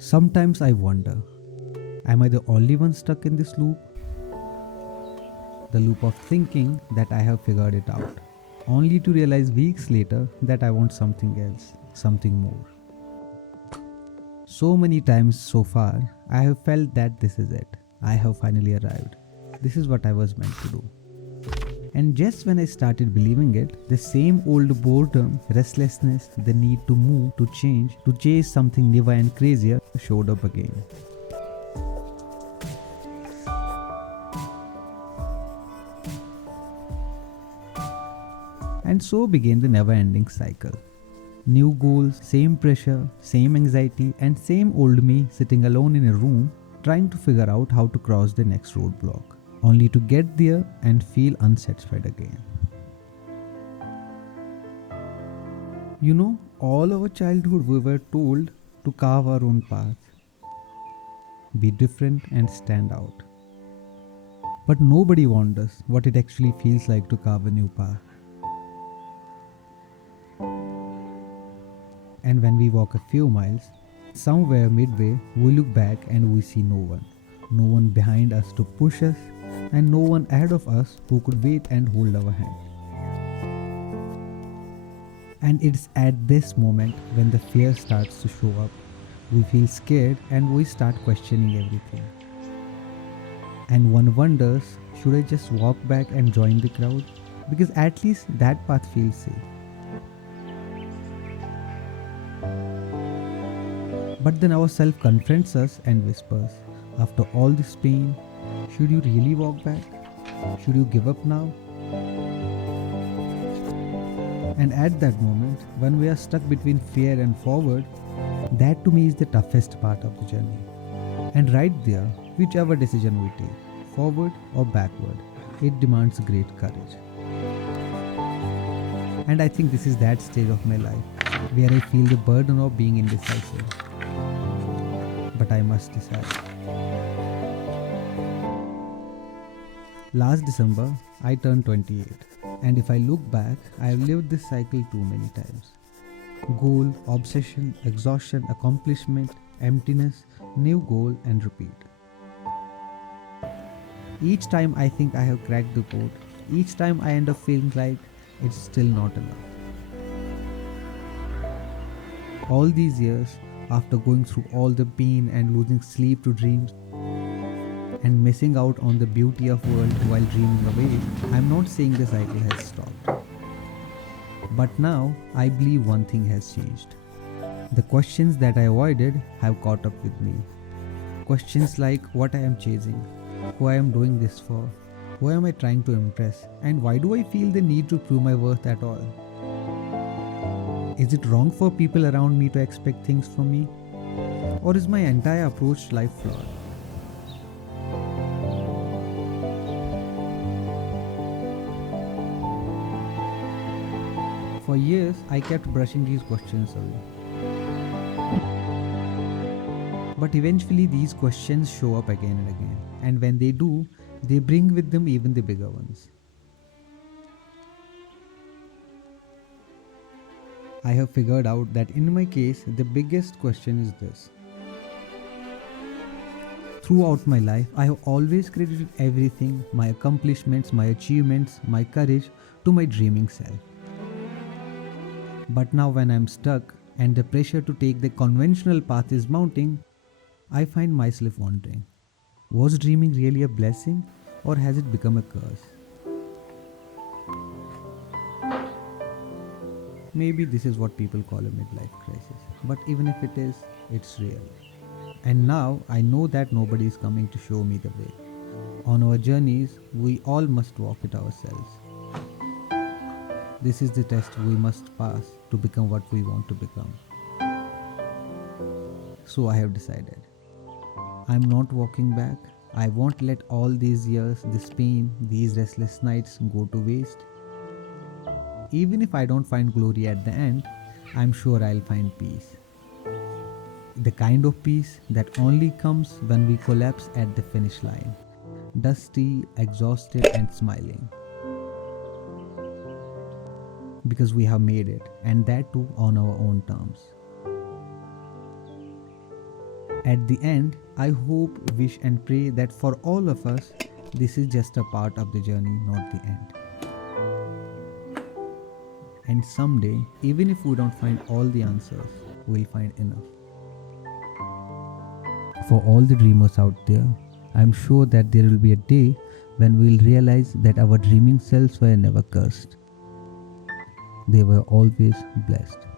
Sometimes I wonder, am I the only one stuck in this loop? The loop of thinking that I have figured it out, only to realize weeks later that I want something else, something more. So many times so far, I have felt that this is it. I have finally arrived. This is what I was meant to do. And just when I started believing it, the same old boredom, restlessness, the need to move, to change, to chase something newer and crazier showed up again. And so began the never-ending cycle. New goals, same pressure, same anxiety, and same old me sitting alone in a room trying to figure out how to cross the next roadblock, only to get there and feel unsatisfied again. You know, all our childhood we were told to carve our own path, be different and stand out. But nobody warned us what it actually feels like to carve a new path. And when we walk a few miles, somewhere midway, we look back and we see no one. No one behind us to push us, and no one ahead of us who could wait and hold our hand. And it's at this moment when the fear starts to show up. We feel scared and we start questioning everything. And one wonders, should I just walk back and join the crowd? Because at least that path feels safe. But then our self confronts us and whispers, after all this pain, should you really walk back? Should you give up now? And at that moment, when we are stuck between fear and forward, that to me is the toughest part of the journey. And right there, whichever decision we take, forward or backward, it demands great courage. And I think this is that stage of my life where I feel the burden of being indecisive. But I must decide. Last December, I turned 28, and if I look back, I have lived this cycle too many times. Goal, obsession, exhaustion, accomplishment, emptiness, new goal, and repeat. Each time I think I have cracked the code, each time I end up feeling like it's still not enough. All these years, after going through all the pain and losing sleep to dreams and missing out on the beauty of world while dreaming away, I'm not saying the cycle has stopped. But now I believe one thing has changed. The questions that I avoided have caught up with me. Questions like what I am chasing, who I am doing this for, who am I trying to impress, and why do I feel the need to prove my worth at all? Is it wrong for people around me to expect things from me? Or is my entire approach to life flawed? For years, I kept brushing these questions away. But eventually, these questions show up again and again. And when they do, they bring with them even the bigger ones. I have figured out that in my case, the biggest question is this. Throughout my life, I have always credited everything, my accomplishments, my achievements, my courage, to my dreaming self. But now when I'm stuck and the pressure to take the conventional path is mounting, I find myself wondering, was dreaming really a blessing or has it become a curse? Maybe this is what people call a midlife crisis. But even if it is, it's real. And now I know that nobody is coming to show me the way. On our journeys, we all must walk it ourselves. This is the test we must pass to become what we want to become. So I have decided. I'm not walking back. I won't let all these years, this pain, these restless nights go to waste. Even if I don't find glory at the end, I'm sure I'll find peace. The kind of peace that only comes when we collapse at the finish line, dusty, exhausted, and smiling. Because we have made it, and that too on our own terms. At the end, I hope, wish, and pray that for all of us, this is just a part of the journey, not the end. And someday, even if we don't find all the answers, we'll find enough. For all the dreamers out there, I'm sure that there will be a day when we'll realize that our dreaming selves were never cursed. They were always blessed.